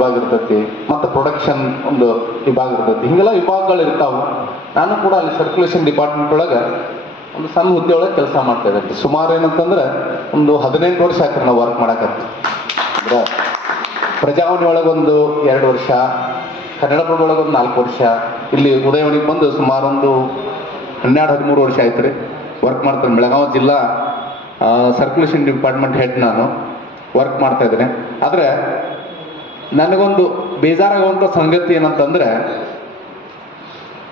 ವಿಭಾಗ ಇರ್ತೈತಿ ಮತ್ತು ಪ್ರೊಡಕ್ಷನ್ ಒಂದು ವಿಭಾಗ ಇರ್ತೈತಿ ಹಿಂಗೆಲ್ಲ ವಿಭಾಗಗಳು ಇರ್ತಾವೆ. ನಾನು ಕೂಡ ಅಲ್ಲಿ ಸರ್ಕ್ಯುಲೇಷನ್ ಡಿಪಾರ್ಟ್ಮೆಂಟ್ ಒಳಗೆ ಒಂದು ಸಣ್ಣ ಹುದ್ದೆ ಒಳಗೆ ಕೆಲಸ ಮಾಡ್ತಾ ಇದ್ದೆ. ಸುಮಾರು ಏನಂತಂದ್ರೆ ಒಂದು ಹದಿನೆಂಟು ವರ್ಷ ಆಯ್ತು ನಾವು ವರ್ಕ್ ಮಾಡಕತ್ತಿ. ಅಂದ್ರೆ ಪ್ರಜಾವಾಣಿ ಒಳಗೊಂದು ಎರಡು ವರ್ಷ ಕನ್ನಡಪ್ರಭ ಒಳಗೊಂದು ನಾಲ್ಕು ವರ್ಷ, ಇಲ್ಲಿ ಉದಯವಾಣಿಗೆ ಬಂದು ಸುಮಾರು ಒಂದು ಹನ್ನೆರಡು, ಹದಿಮೂರು ವರ್ಷ ಆಯ್ತು ರೀ ವರ್ಕ್ ಮಾಡ್ತೇನೆ. ಬೆಳಗಾವಿ ಜಿಲ್ಲಾ ಸರ್ಕ್ಯುಲೇಷನ್ ಡಿಪಾರ್ಟ್ಮೆಂಟ್ ಹೆಡ್ ನಾನು ವರ್ಕ್ ಮಾಡ್ತಾ ಇದ್ದೇನೆ. ಆದರೆ ನನಗೊಂದು ಬೇಜಾರಾಗುವಂಥ ಸಂಗತಿ ಏನಂತಂದ್ರೆ,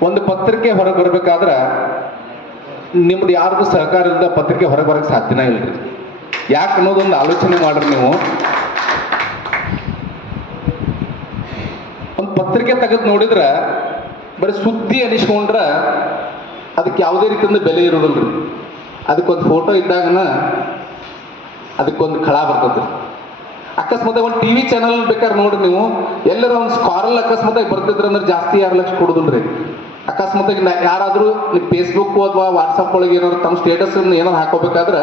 ಒಂದು ಪತ್ರಿಕೆ ಹೊರಗೆ ಬರ್ಬೇಕಾದ್ರೆ ನಿಮ್ದು ಯಾರ್ದು ಸಹಕಾರ ಇಲ್ಲದ ಪತ್ರಿಕೆ ಹೊರಗೆ ಬರಕ್ಕೆ ಸಾಧ್ಯನೇ ಇಲ್ರಿ ಯಾಕೆ ಅನ್ನೋದೊಂದು ಆಲೋಚನೆ ಮಾಡ್ರಿ ನೀವು. ಒಂದು ಪತ್ರಿಕೆ ತೆಗೆದು ನೋಡಿದ್ರೆ ಬರೀ ಸುದ್ದಿ ಅನಿಸ್ಕೊಂಡ್ರೆ ಅದಕ್ಕೆ ಯಾವುದೇ ರೀತಿಯಿಂದ ಬೆಲೆ ಇರೋದಿಲ್ಲ ರೀ ಅದಕ್ಕೊಂದು ಫೋಟೋ ಇದ್ದಾಗನ ಅದಕ್ಕೊಂದು ಖಳ ಬರ್ತದೆ ಅಕಸ್ಮಾತ್ ಒಂದು ಟಿವಿ ಚಾನಲ್ ಬೇಕಾದ್ರೆ ನೋಡ್ರಿ ನೀವು. ಎಲ್ಲರ ಒಂದು ಸ್ಕಾರಲ್ ಅಕಸ್ಮಾತ್ ಬರ್ತಿದ್ರೆ ಅಂದ್ರೆ ಜಾಸ್ತಿ ಯಾರು ಲಕ್ಷ ಕೊಡುದಿಲ್ರಿ. ಅಕಸ್ಮಾತ್ ಯಾರಾದರೂ ಫೇಸ್ಬುಕ್ ಅಥವಾ ವಾಟ್ಸಪ್ ಒಳಗೆ ಏನಾದ್ರು ತಮ್ಮ ಸ್ಟೇಟಸ್ ಏನಾದ್ರು ಹಾಕೋಬೇಕಾದ್ರೆ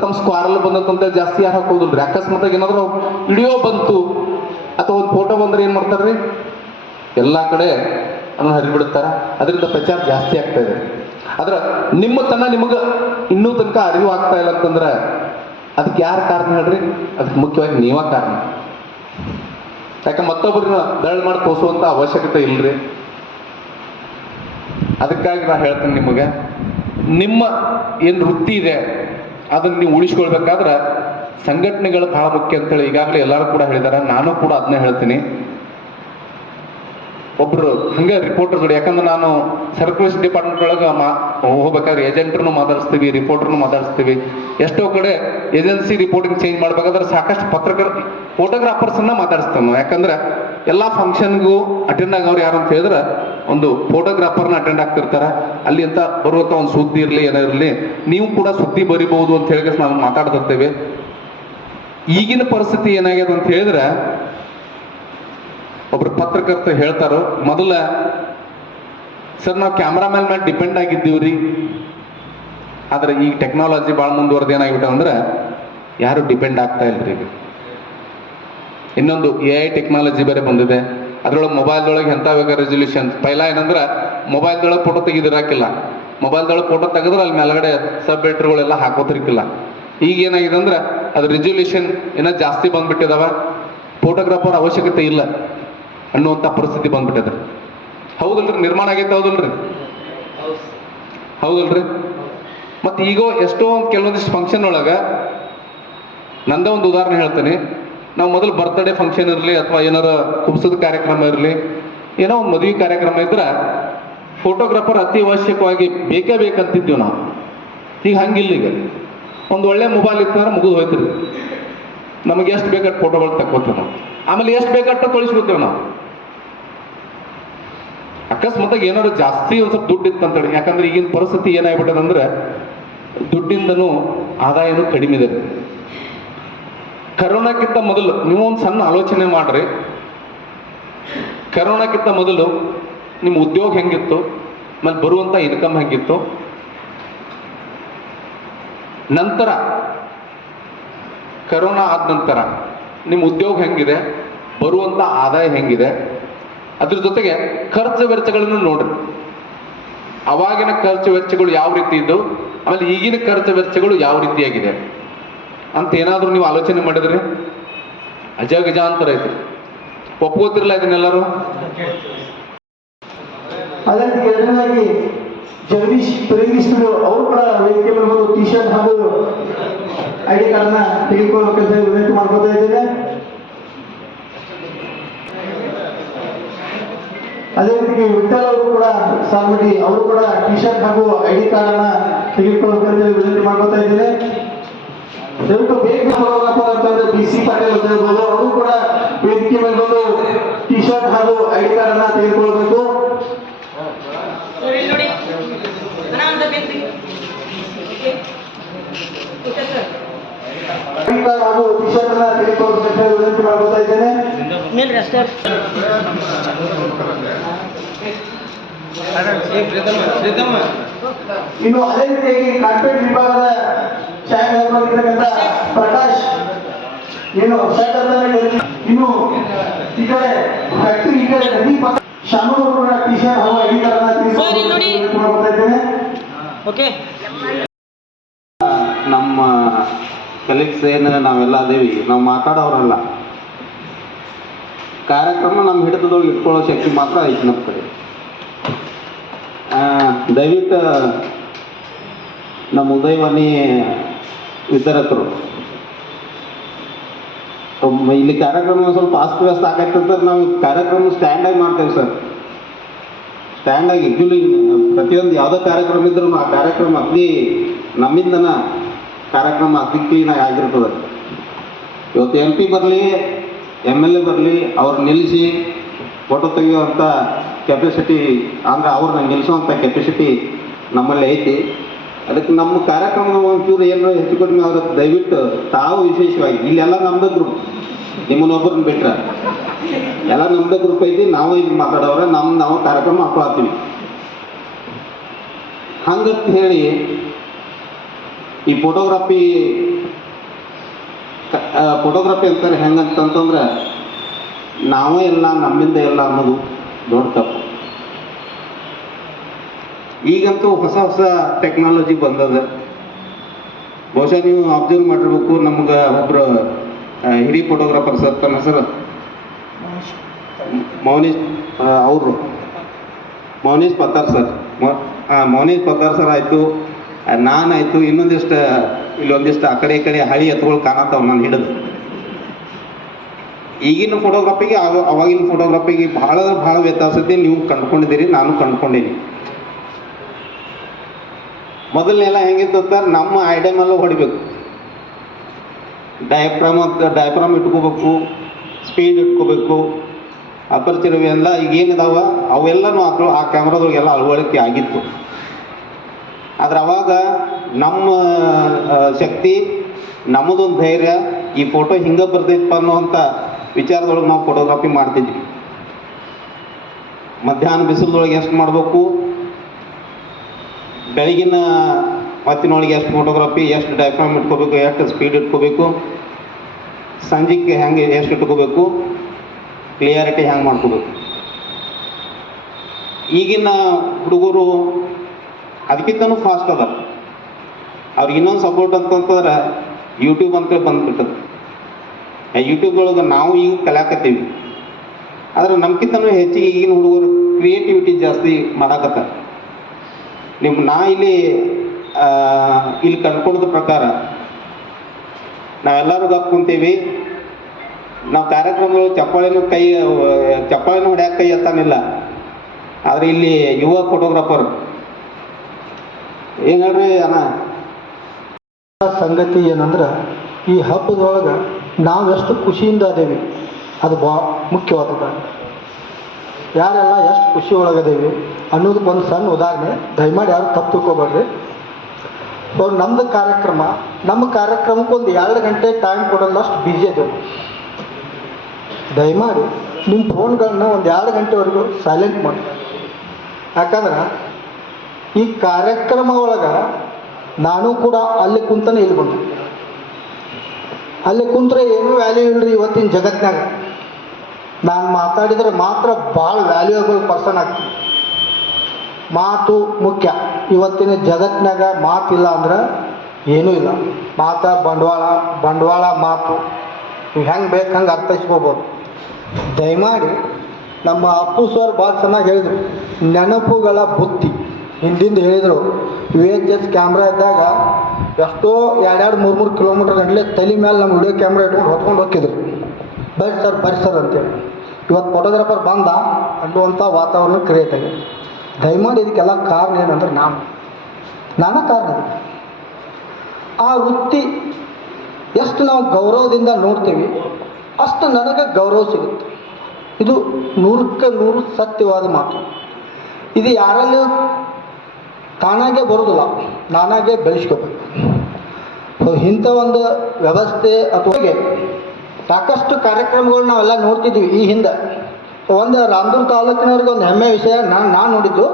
ತಮ್ಮ ಸ್ಕ್ವಾರಲ್ ಬಂದಂತ ಜಾಸ್ತಿ ಯಾರು ಹಾಕೋದಿಲ್ರಿ. ಅಕಸ್ಮಾತ್ ಏನಾದ್ರು ವಿಡಿಯೋ ಬಂತು ಅಥವಾ ಒಂದು ಫೋಟೋ ಬಂದ್ರೆ ಏನು ಮಾಡ್ತಾರ್ರಿ? ಎಲ್ಲ ಕಡೆ ಅದನ್ನ ಹರಿಬಿಡುತ್ತಾರ. ಅದರಿಂದ ಪ್ರಚಾರ ಜಾಸ್ತಿ ಆಗ್ತಾ ಇದೆ. ಆದ್ರೆ ನಿಮ್ಮ ತನ ನಿಮಗೆ ಇನ್ನೂ ತನಕ ಅರಿವು ಆಗ್ತಾ ಇಲ್ಲ ಅಂತಂದ್ರೆ ಅದಕ್ಕೆ ಯಾರು ಕಾರಣ ಹೇಳ್ರಿ? ಅದಕ್ಕೆ ಮುಖ್ಯವಾಗಿ ನೀವ ಕಾರಣ. ಯಾಕೆ ಮತ್ತೊಬ್ಬರನ್ನ ದಳ ಮಾಡಿ ತೋರಿಸುವಂತ ಅವಶ್ಯಕತೆ ಇಲ್ರಿ. ಅದಕ್ಕಾಗಿ ನಾನು ಹೇಳ್ತೇನೆ ನಿಮಗೆ, ನಿಮ್ಮ ಏನು ವೃತ್ತಿ ಇದೆ, ಅದನ್ನ ನೀವು ಉಳಿಸ್ಕೊಳ್ಬೇಕಾದ್ರೆ ಸಂಘಟನೆಗಳು ಬಹಳ ಮುಖ್ಯ ಅಂತೇಳಿ ಈಗಾಗಲೇ ಎಲ್ಲರೂ ಕೂಡ ಹೇಳಿದಾರೆ. ನಾನು ಕೂಡ ಅದನ್ನೇ ಹೇಳ್ತೀನಿ. ಒಬ್ರು ಹಂಗೆ ರಿಪೋರ್ಟರ್ ಜೋಡಿ ಯಾಕಂದ್ರೆ ನಾನು ಸರ್ಕ್ಯುಲೇಷನ್ ಡಿಪಾರ್ಟ್ಮೆಂಟ್ ಒಳಗೆ ಮಾ ಹೋಗ್ಬೇಕಾದ್ರೆ ಏಜೆಂಟ್ರನ್ನು ಮಾತಾಡಿಸ್ತೀವಿ ರಿಪೋರ್ಟರ್ನು ಮಾತಾಡಿಸ್ತೀವಿ. ಎಷ್ಟೋ ಕಡೆ ಏಜೆನ್ಸಿ ರಿಪೋರ್ಟಿಂಗ್ ಚೇಂಜ್ ಮಾಡ್ಬೇಕಾದ್ರೆ ಸಾಕಷ್ಟು ಪತ್ರಕರ್ ಫೋಟೋಗ್ರಾಫರ್ಸನ್ನ ಮಾತಾಡಿಸ್ತಾನೆ ಯಾಕಂದ್ರೆ ಎಲ್ಲ ಫಂಕ್ಷನ್ಗೂ ಅಟೆಂಡ್ ಆಗೋರು ಯಾರು ಅಂತ ಹೇಳಿದ್ರೆ, ಒಂದು ಫೋಟೋಗ್ರಾಫರ್ನ ಅಟೆಂಡ್ ಆಗ್ತಿರ್ತಾರೆ. ಅಲ್ಲಿ ಅಂತ ಬರುವಂಥ ಒಂದು ಸುದ್ದಿ ಇರಲಿ, ಏನೋ ಇರಲಿ, ನೀವು ಕೂಡ ಸುದ್ದಿ ಬರಿಬಹುದು ಅಂತ ಹೇಳಿ ನಾವು ಮಾತಾಡ್ತಿರ್ತೇವೆ. ಈಗಿನ ಪರಿಸ್ಥಿತಿ ಏನಾಗ್ಯದ ಅಂತ ಹೇಳಿದ್ರೆ ಒಬ್ರು ಪತ್ರಕರ್ತ ಹೇಳ್ತಾರೋ, ಮೊದಲ, ಸರ್ ನಾವು ಕ್ಯಾಮ್ರಾಮನ್ ಮೇಲೆ ಡಿಪೆಂಡ್ ಆಗಿದ್ದೀವ್ರಿ ಆದ್ರೆ ಈಗ ಟೆಕ್ನಾಲಜಿ ಭಾಳ ಮುಂದುವರೆದು ಏನಾಗಿಬಿಟ್ಟ ಅಂದ್ರೆ, ಯಾರು ಡಿಪೆಂಡ್ ಆಗ್ತಾ ಇಲ್ರಿ ಈಗ. ಇನ್ನೊಂದು ಎ ಐ ಟೆಕ್ನಾಲಜಿ ಬೇರೆ ಬಂದಿದೆ. ಅದ್ರೊಳಗೆ ಮೊಬೈಲ್ದೊಳಗೆ ಎಂಥ ಬೇಕ ರೆಸೊಲ್ಯೂಷನ್ ಪೈಲ ಏನಂದ್ರೆ, ಮೊಬೈಲ್ದೊಳಗೆ ಫೋಟೋ ತೆಗೆದಿರಾಕಿಲ್ಲ. ಮೊಬೈಲ್ದೊಳಗೆ ಫೋಟೋ ತೆಗೆದ್ರೆ ಅಲ್ಲಿ ಮೇಲ್ಗಡೆ ಸಬ್ ಎಟ್ರ್ಗಳೆಲ್ಲ ಹಾಕೋತಿರ್ಕಿಲ್ಲ. ಈಗ ಏನಾಗಿದೆ ಅಂದ್ರೆ, ಅದು ರೆಸೊಲ್ಯೂಷನ್ ಏನೋ ಜಾಸ್ತಿ ಬಂದ್ಬಿಟ್ಟಿದಾವ. ಫೋಟೋಗ್ರಾಫರ್ ಅವಶ್ಯಕತೆ ಇಲ್ಲ. ಅನ್ನುವಂಥ ಪರಿಸ್ಥಿತಿ ಬಂದ್ಬಿಟ್ಟಿದೆ ಹೌದಲ್ರಿ? ನಿರ್ಮಾಣ ಆಗೈತೆ ಹೌದಲ್ರಿ? ಹೌದಲ್ರಿ? ಮತ್ತೆ ಈಗ ಎಷ್ಟೋ ಒಂದು ಕೆಲವೊಂದಿಷ್ಟು ಫಂಕ್ಷನ್ ಒಳಗೆ ನಂದೇ ಒಂದು ಉದಾಹರಣೆ ಹೇಳ್ತೀನಿ. ನಾವು ಮೊದಲು ಬರ್ತ್ಡೇ ಫಂಕ್ಷನ್ ಇರಲಿ ಅಥವಾ ಏನಾರ ಕುಬ್ಸದ ಕಾರ್ಯಕ್ರಮ ಇರಲಿ, ಏನೋ ಒಂದು ಮದುವೆ ಕಾರ್ಯಕ್ರಮ ಇದ್ರೆ ಫೋಟೋಗ್ರಾಫರ್ ಅತಿ ಅವಶ್ಯಕವಾಗಿ ಬೇಕೇ ಬೇಕಂತಿದ್ದೀವಿ ನಾವು. ಈಗ ಹಂಗಿಲ್ಲ ಈಗ. ಒಂದು ಒಳ್ಳೆ ಮೊಬೈಲ್ ಇತ್ತಂದ್ರೆ ಮುಗಿದು ಹೋಯ್ತಿರಿ. ನಮಗೆ ಎಷ್ಟು ಬೇಕಾದ ಫೋಟೋಗಳು ತಕ್ಕೋತೀವಿ ನಾವು. ಆಮೇಲೆ ಎಷ್ಟು ಬೇಕಾದ ಕಳಿಸ್ಕೊತೀವಿ ನಾವು. ಅಕಸ್ಮಾತಾಗಿ ಏನಾದ್ರು ಜಾಸ್ತಿ ಒಂದು ಸ್ವಲ್ಪ ದುಡ್ಡು ಇತ್ತು ಅಂತೇಳಿ. ಯಾಕಂದ್ರೆ ಈಗಿನ ಪರಿಸ್ಥಿತಿ ಏನಾಗ್ಬಿಟ್ಟದೆ ಅಂದ್ರೆ ದುಡ್ಡಿಂದನೂ ಆದಾಯನೂ ಕಡಿಮೆ ಇದೆ. ಕರೋನಾಕ್ಕಿಂತ ಮೊದಲು ನೀವು ಒಂದು ಸಣ್ಣ ಆಲೋಚನೆ ಮಾಡ್ರಿ. ಕರೋನಾಕ್ಕಿಂತ ಮೊದಲು ನಿಮ್ಮ ಉದ್ಯೋಗ ಹೆಂಗಿತ್ತು ಮತ್ತೆ ಬರುವಂತ ಇನ್ಕಮ್ ಹೆಂಗಿತ್ತು. ನಂತರ ಕರೋನಾ ಆದ ನಂತರ ನಿಮ್ಮ ಉದ್ಯೋಗ ಹೆಂಗಿದೆ, ಬರುವಂತ ಆದಾಯ ಹೆಂಗಿದೆ. ಅದ್ರ ಜೊತೆಗೆ ಖರ್ಚು ವೆಚ್ಚಗಳನ್ನು ನೋಡ್ರಿ. ಅವಾಗಿನ ಖರ್ಚು ವೆಚ್ಚಗಳು ಯಾವ ರೀತಿ ಇದ್ದವು? ಆಮೇಲೆ ಈಗಿನ ಖರ್ಚು ವೆಚ್ಚಗಳು ಯಾವ ರೀತಿಯಾಗಿದೆ? ಅಂತ ಏನಾದರೂ ನೀವು ಆಲೋಚನೆ ಮಾಡಿದ್ರಿ? ಅಜಗಜಾಂತರ ಐತ್ರಿ ಒಪ್ಕೋತಿರ್ಲ ಇದನ್ನೆಲ್ಲರೂ? ಅದಕ್ಕೆ ಎರಡನೇದಾಗಿ ಜಗದೀಶ್ ಪ್ರೇಮಿಸಿದ್ರು. ಅವರು ಕೂಡ ವೇದಿಕೆ ಮೇಲೆ ಟಿ ಶರ್ಟ್ ಹಾಗೂ ಐ ಡಿ ಕಾರ್ಡ್ನ ತೆಗೆದುಕೊಳ್ಬೇಕಂತ ವಿನಂತಿ ಮಾಡ್ಕೊತಾ ಇದ್ದೇನೆ ರೀತಿ ವಿಠಲ್ ಅವರು ಕೂಡ ಸಾಲ್ಮಟಿ ಅವರು ಕೂಡ ಟಿ ಶರ್ಟ್ ಹಾಗೂ ಐ ಡಿ ಕಾರ್ಡ್ ಅನ್ನ ತೆಗೆದುಕೊಳ್ಳಬೇಕಂತ ವಿನಂತಿ ಮಾಡ್ಕೊತಾ ಇದ್ದೇನೆ. ದಯವಿಟ್ಟು ಬೇಗ ಅಂತಂದ್ರೆ ಬಿ ಸಿ ಪಾಟೀಲ್ ಅಂತ ಹೇಳ್ಬೋದು. ಅವರು ಕೂಡ ವೇದಿಕೆ ಮೇಲೆ ಬಂದು ಟಿ ಶರ್ಟ್ ಹಾಗೂ ಐ ಡಿ ಕಾರ್ಡ್ ಅನ್ನ ತೆಗೆದುಕೊಳ್ಬೇಕು ಹಾಗೂ ಟಿ ಶರ್ಟ್ ಅನ್ನ ತೆಗೆದುಕೊಳ್ಬೇಕಂತ ವಿನಂತಿ ಮಾಡ್ಕೊತಾ ಇದ್ದೇನೆ. ಇನ್ನು ಅದೇ ರೀತಿಯಾಗಿ ಕಾರ್ಪೊರೇಟ್ ವಿಭಾಗದ ಛಾಯಾಗ್ರಾಹಕರಾಗಿರ್ತಕ್ಕಂಥ ಪ್ರಕಾಶ್ ಏನು ಇನ್ನು ಈ ಕಡೆ ಫ್ಯಾಕ್ಟ್ರಿ ಈ ಕಡೆ ನದಿ ಪಕ್ಕ ಶಾನು ಅವರು ಟಿ ಶರ್ಟ್ ನೋಡಿ. ಓಕೆ. ನಮ್ಮ ಕಲೀಗ್ಸ್ ಏನು ನಾವೆಲ್ಲ ಅದೇವಿ. ನಾವು ಮಾತಾಡೋರಲ್ಲ. ಕಾರ್ಯಕ್ರಮ ನಮ್ಮ ಹಿಡಿತದೊಳಗೆ ಇಟ್ಕೊಳ್ಳೋ ಶಕ್ತಿ ಮಾತ್ರ ಐತಿ ನಮ್ಮ ಕಡೆ. ದಯವಿಟ್ಟು ನಮ್ಮ ಉದಯವಾಣಿ ವಿತರಕರು. ಇಲ್ಲಿ ಕಾರ್ಯಕ್ರಮ ಸ್ವಲ್ಪ ಅಸ್ತವ್ಯಸ್ತ ಆಗತ್ತಂದ್ರೆ ನಾವು ಕಾರ್ಯಕ್ರಮ ಸ್ಟ್ಯಾಂಡಾಗಿ ಮಾಡ್ತೇವೆ ಸರ್. ಸ್ಟ್ಯಾಂಡಾಗಿ ಇದ್ದು ಪ್ರತಿಯೊಂದು ಯಾವುದೋ ಕಾರ್ಯಕ್ರಮ ಇದ್ರೂ ಆ ಕಾರ್ಯಕ್ರಮ ಅತಿ ನಮ್ಮಿಂದನ ಕಾರ್ಯಕ್ರಮ ಅತಿ ಕ್ಲೀನಾಗಿ ಆಗಿರ್ತದೆ. ಇವತ್ತು ಎಂ ಪಿ ಬರಲಿ ಎಂ ಎಲ್ ಎ ಬರಲಿ, ಅವ್ರು ನಿಲ್ಲಿಸಿ ಫೋಟೋ ತೆಗೆಯುವಂಥ ಕೆಪಾಸಿಟಿ ಅಂದರೆ ಅವ್ರನ್ನ ನಿಲ್ಲಿಸುವಂಥ ಕೆಪಾಸಿಟಿ ನಮ್ಮಲ್ಲಿ ಐತಿ. ಅದಕ್ಕೆ ನಮ್ಮ ಕಾರ್ಯಕ್ರಮ ಒಂಚೂರು ಏನು ಹೆಚ್ಚು ಕಡಿಮೆ ಅವ್ರ ದಯವಿಟ್ಟು ತಾವು ವಿಶೇಷವಾಗಿ, ಇಲ್ಲೆಲ್ಲ ನಮ್ಮದು ಗ್ರೂಪ್ ನಿಮ್ಮನ್ನೊಬ್ಬರನ್ನ ಬಿಟ್ರೆ. ಎಲ್ಲ ನಮ್ಮದೇ ಗ್ರೂಪ್ ಐತಿ, ನಾವು ಇದು ಮಾತಾಡೋರೆ ನಮ್ಮ ನಾವು ಕಾರ್ಯಕ್ರಮ ಹಾಕೊಳತ್ತೀವಿ ಹಂಗಂತ ಹೇಳಿ ಈ ಫೋಟೋಗ್ರಫಿ ಫೋಟೋಗ್ರಫಿ ಅಂತಾರೆ ಹೆಂಗಂತಂತಂದ್ರೆ, ನಾವೇ ಎಲ್ಲ ನಮ್ಮಿಂದ ಎಲ್ಲ ಅನ್ನೋದು. ದೊಡ್ಡ ತಪ್ಪು. ಈಗಂತೂ ಹೊಸ ಹೊಸ ಟೆಕ್ನಾಲಜಿ ಬಂದದ. ಬಹುಶಃ ನೀವು ಅಬ್ಸರ್ವ್ ಮಾಡಿರ್ಬೇಕು, ನಮ್ಗೆ ಒಬ್ಬರು ಹಿರಿ ಫೋಟೋಗ್ರಾಫರ್ ಸರ್ ತನ್ನ ಹೆಸರು? ಮೌನೀಶ್ ಅವರು. ಮೌನೀಶ್ ಪತ್ತಾರ್ ಸರ್. ಮೌನೀಶ್ ಪತ್ತಾರ್ ಸರ್ ಆಯಿತು ನಾನಾಯಿತು ಇನ್ನೊಂದಿಷ್ಟು, ಇಲ್ಲೊಂದಿಷ್ಟು ಆ ಕಡೆ ಈ ಕಡೆ ಹಳಿ ಎತ್ತುಗಳು ಕಾಣತ್ತಾವ ನಾನು ಹಿಡಿದು. ಈಗಿನ ಫೋಟೋಗ್ರಾಫಿಗೆ ಆಗ ಅವಾಗಿನ ಫೋಟೋಗ್ರಾಫಿಗೆ ಭಾಳ ವ್ಯತ್ಯಾಸ ಇದೆ. ನೀವು ಕಂಡ್ಕೊಂಡಿದ್ದೀರಿ, ನಾನು ಕಂಡ್ಕೊಂಡೀನಿ. ಮೊದಲನೆಲ್ಲ ಹೆಂಗಿತ್ತು ಸರ್ ನಮ್ಮ ಐಡಿಯಮ್ ಮೇಲೆ ಹೊಡಿಬೇಕು. ಡಯಾಫ್ರಾಮ್ ಅಂತ ಡಯಾಫ್ರಾಮ್ ಇಟ್ಕೋಬೇಕು ಸ್ಪೀಡ್ ಇಟ್ಕೋಬೇಕು ಅಪರ್ಚರ್ ಎಲ್ಲ ಈಗ ಏನಿದಾವ, ಅವೆಲ್ಲನೂ ಹಾಕಲು ಆ ಕ್ಯಾಮ್ರಾದೊಳಗೆಲ್ಲ ಅಳವಡಿಕೆ ಆಗಿತ್ತು. ಆದ್ರೆ ಅವಾಗ ನಮ್ಮ ಶಕ್ತಿ, ನಮ್ಮದೊಂದು ಧೈರ್ಯ, ಈ ಫೋಟೋ ಹಿಂಗೆ ಬರ್ತೈತಪ್ಪ ಅನ್ನೋವಂಥ ವಿಚಾರದೊಳಗೆ ನಾವು ಫೋಟೋಗ್ರಫಿ ಮಾಡ್ತಿದ್ವಿ ಮಧ್ಯಾಹ್ನ ಬಿಸಿಲದೊಳಗೆ ಎಷ್ಟು ಮಾಡಬೇಕು? ಬೆಳಗಿನ ಹೊತ್ತಿನೊಳಗೆ ಎಷ್ಟು ಫೋಟೋಗ್ರಫಿ ಎಷ್ಟು ಡೈಫ್ರಾಮ್ ಇಟ್ಕೋಬೇಕು, ಎಷ್ಟು ಸ್ಪೀಡ್ ಇಟ್ಕೋಬೇಕು? ಸಂಜೆಗೆ ಹೆಂಗೆ ಎಷ್ಟು ಇಟ್ಕೋಬೇಕು? ಕ್ಲಿಯಾರಿಟಿ ಹೆಂಗೆ ಮಾಡ್ಕೋಬೇಕು? ಈಗಿನ ಹುಡುಗರು ಅದಕ್ಕಿಂತನೂ ಫಾಸ್ಟ್ ಅದ ಅವ್ರಿಗೆ ಇನ್ನೊಂದು ಸಪೋರ್ಟ್ ಅಂತಂತಂದ್ರೆ ಯೂಟ್ಯೂಬ್ ಅಂತೇಳಿ ಬಂದ್ಬಿಟ್ಟದ. ಯೂಟ್ಯೂಬ್ ಒಳಗೆ ನಾವು ಈಗ ಕಲಾಕತ್ತೀವಿ ಆದ್ರೆ ನಮ್ಗಿಂತನೂ ಹೆಚ್ಚಿಗೆ ಈಗಿನ ಹುಡುಗರು ಕ್ರಿಯೇಟಿವಿಟಿ ಜಾಸ್ತಿ ಮಾಡಾಕತ್ತಾರೆ. ನಿಮ್ಮ ನಾ ಇಲ್ಲಿ ಇಲ್ಲಿ ಕಂಡ್ಕೊಂಡ ಪ್ರಕಾರ ನಾವೆಲ್ಲರೂ ಗಪ್ ನಾವು ಕಾರ್ಯಕ್ರಮಗಳು ಚಪ್ಪಾಳಿನ ಕೈ, ಚಪ್ಪಾಳಿನ ಹೊಡ್ಯಾಕೆ ಕೈ ಎತ್ತಾನಿಲ್ಲ. ಆದರೆ ಇಲ್ಲಿ ಯುವ ಫೋಟೋಗ್ರಾಫರ್ ಏನು ಅಣ್ಣ? ಸಂಗತಿ ಏನಂದ್ರೆ ಈ ಹಬ್ಬದೊಳಗೆ ನಾವು ಎಷ್ಟು ಖುಷಿಯಿಂದ ಅದೇವಿ? ಅದು ಭಾಳ ಮುಖ್ಯವಾದದ್ದು ಯಾರೆಲ್ಲ ಎಷ್ಟು ಖುಷಿ ಒಳಗದೇವಿ ಅನ್ನೋದಕ್ಕೆ ಒಂದು ಸಣ್ಣ ಉದಾಹರಣೆ. ದಯಮಾಡಿ ಯಾರು ತಪ್ಪು ತಿಳ್ಕೊಬೇಡ್ರಿ. ಸೊ ನಮ್ಮದು ಕಾರ್ಯಕ್ರಮ, ನಮ್ಮ ಕಾರ್ಯಕ್ರಮಕ್ಕೆ ಒಂದು ಎರಡು ಗಂಟೆ ಟೈಮ್ ಕೊಡೋಲ್ಲ ಅಷ್ಟು ಬ್ಯುಸಿ ಅದೇವು. ದಯಮಾಡಿ ನಿಮ್ಮ ಫೋನ್ಗಳನ್ನ ಒಂದು ಎರಡು ಗಂಟೆವರೆಗೂ ಸೈಲೆಂಟ್ ಮಾಡಿ. ಯಾಕಂದ್ರೆ ಈ ಕಾರ್ಯಕ್ರಮ ಒಳಗೆ ನಾನು ಕೂಡ ಅಲ್ಲಿ ಕುಂತಾನೆ ಇಲ್ಲಿ ಬಂದೆ ಅಲ್ಲಿ ಕುಂತ್ರೆ ಏನು ವ್ಯಾಲ್ಯೂ ಇಲ್ರಿ ಇವತ್ತಿನ ಜಗತ್ನಾಗ ನಾನು ಮಾತಾಡಿದರೆ ಮಾತ್ರ ಭಾಳ ವ್ಯಾಲ್ಯೂಯಬಲ್ ಪರ್ಸನ್ ಆಗ್ತೀನಿ. ಮಾತು ಮುಖ್ಯ. ಇವತ್ತಿನ ಜಗತ್ನಾಗ ಮಾತಿಲ್ಲ ಅಂದ್ರೆ ಏನೂ ಇಲ್ಲ. ಮಾತ ಬಂಡವಾಳ ಬಂಡವಾಳ ಮಾತು. ನೀವು ಹೆಂಗೆ ಬೇಕು ಹಂಗೆ ಅರ್ಥೈಸ್ಕೋಬೋದು. ದಯಮಾಡಿ ನಮ್ಮ ಅಪ್ಪು ಸರ್ ಭಾಳ ಚೆನ್ನಾಗಿ ಹೇಳಿದರು, ನೆನಪುಗಳ ಬುತ್ತಿ. ಹಿಂದಿಂದ ಹೇಳಿದರು ವಿ ಎಚ್ ಎಸ್ ಕ್ಯಾಮ್ರಾ ಇದ್ದಾಗ ಎಷ್ಟೋ ಎರಡೆರಡು, ಮೂರು ಮೂರು ಕಿಲೋಮೀಟ್ರ್ ಗಂಟಲೆ ತಲೆ ಮೇಲೆ ನಮ್ಮ ವಿಡಿಯೋ ಕ್ಯಾಮ್ರಾ ಇಟ್ಕೊಂಡು ಹೊತ್ಕೊಂಡು ಹೋಗ್ತಿದ್ರು. ಬರ್ರಿ ಸರ್ ಬರ್ರಿ ಸರ್ ಅಂತೇಳಿ. ಇವತ್ತು ಫೋಟೋಗ್ರಾಫರ್ ಬಂದ ಅನ್ನುವಂಥ ವಾತಾವರಣ ಕ್ರಿಯೇಟ್ ಆಗಿದೆ. ದಯಮಾಡಿ ಇದಕ್ಕೆಲ್ಲ ಕಾರಣ ಏನಂದ್ರೆ ನಾನು. ನಾನೇ ಕಾರಣ. ಆ ವೃತ್ತಿ ಎಷ್ಟು ನಾವು ಗೌರವದಿಂದ ನೋಡ್ತೀವಿ, ಅಷ್ಟು ನನಗೆ ಗೌರವ ಸಿಗುತ್ತೆ. ಇದು ನೂರಕ್ಕೆ ನೂರು ಸತ್ಯವಾದ ಮಾತು. ಇದು ಯಾರಲ್ಲೂ ತಾನಾಗೆ ಬರೋದಿಲ್ಲ, ನಾನಾಗೆ ಬೆಳೆಸ್ಕೋಬೇಕು. ಸೊ ಇಂಥ ಒಂದು ವ್ಯವಸ್ಥೆ ಅಥವಾ ಸಾಕಷ್ಟು ಕಾರ್ಯಕ್ರಮಗಳು ನಾವೆಲ್ಲ ನೋಡ್ತಿದ್ವಿ ಈ ಹಿಂದೆ. ಒಂದು ರಾಮದುರ್ಗ ತಾಲೂಕಿನವ್ರಿಗೆ ಒಂದು ಹೆಮ್ಮೆ ವಿಷಯ ನಾನು ನಾನು ನೋಡಿದ್ದು.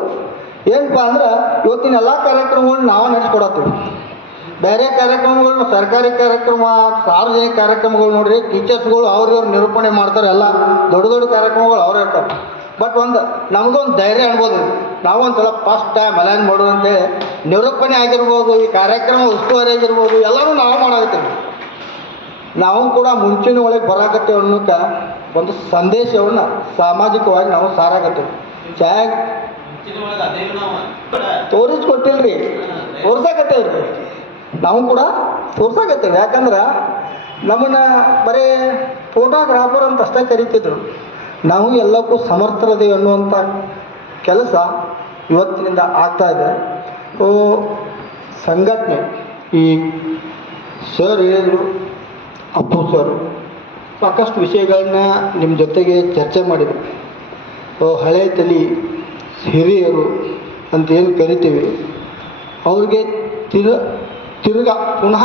ಏನಪ್ಪ ಅಂದ್ರೆ, ಇವತ್ತಿನ ಎಲ್ಲ ಕಾರ್ಯಕ್ರಮಗಳನ್ನ ನಾವು ನಡೆಸ್ಕೊಡತ್ತೀವಿ. ಬೇರೆ ಕಾರ್ಯಕ್ರಮಗಳನ್ನ ಸರ್ಕಾರಿ ಕಾರ್ಯಕ್ರಮ, ಸಾರ್ವಜನಿಕ ಕಾರ್ಯಕ್ರಮಗಳು ನೋಡ್ರಿ, ಟೀಚರ್ಸ್ಗಳು ಅವ್ರವ್ರು ನಿರೂಪಣೆ ಮಾಡ್ತಾರೆ, ಎಲ್ಲ ದೊಡ್ಡ ದೊಡ್ಡ ಕಾರ್ಯಕ್ರಮಗಳು ಅವ್ರು ಇರ್ತಾರೆ ಬಟ್ ಒಂದು ನಮಗೊಂದು ಧೈರ್ಯ ಅನ್ಬೋದು. ನಾವು ಒಂದ್ಸಲ ಫಸ್ಟ್ ಟೈಮ್ ಅಲೈನ್ ಮಾಡೋದಂತೆ ನಿರೂಪಣೆ ಆಗಿರ್ಬೋದು, ಈ ಕಾರ್ಯಕ್ರಮ ಉಸ್ತುವಾರಿ ಆಗಿರ್ಬೋದು ಎಲ್ಲವೂ ನಾವು ಮಾಡಾಕತ್ತೀವಿ ನಾವು ಕೂಡ ಮುಂಚಿನ ಒಳಗೆ ಬರಾಕತ್ತೇವೆ ಅನ್ನೋಕೆ ಒಂದು ಸಂದೇಶವನ್ನು ಸಾಮಾಜಿಕವಾಗಿ ನಾವು ಸಾರಾಕತ್ತೇವೆ. ಚಾಗ್ ತೋರಿಸ್ಕೊಟ್ಟಿಲ್ರಿ. ತೋರ್ಸಾಕತ್ತೇವ್ರಿ. ನಾವು ಕೂಡ ತೋರ್ಸಾಕತ್ತೇವೆ. ಯಾಕಂದ್ರೆ ನಮ್ಮನ್ನು ಬರೀ ಫೋಟೋಗ್ರಾಫರ್ ಅಂತ ಅಷ್ಟೇ ಕರಿತಿದ್ರು. ನಾವು ಎಲ್ಲಕ್ಕೂ ಸಮರ್ಥರದೇವೆ ಅನ್ನುವಂಥ ಕೆಲಸ ಇವತ್ತಿನಿಂದ ಆಗ್ತಾ ಇದೆ. ಸಂಘಟನೆ, ಈ ಸರ್ ಹೇಳಿದರು, ಅಪ್ಪು ಸರ್, ಸಾಕಷ್ಟು ವಿಷಯಗಳನ್ನ ನಿಮ್ಮ ಜೊತೆಗೆ ಚರ್ಚೆ ಮಾಡಿದರು. ಓ, ಹಳೆ ತಲಿ ಹಿರಿಯರು ಅಂತ ಏನು ಕರಿತೀವಿ? ಅವ್ರಿಗೆ ತಿರು ತಿರ್ಗಾ ಪುನಃ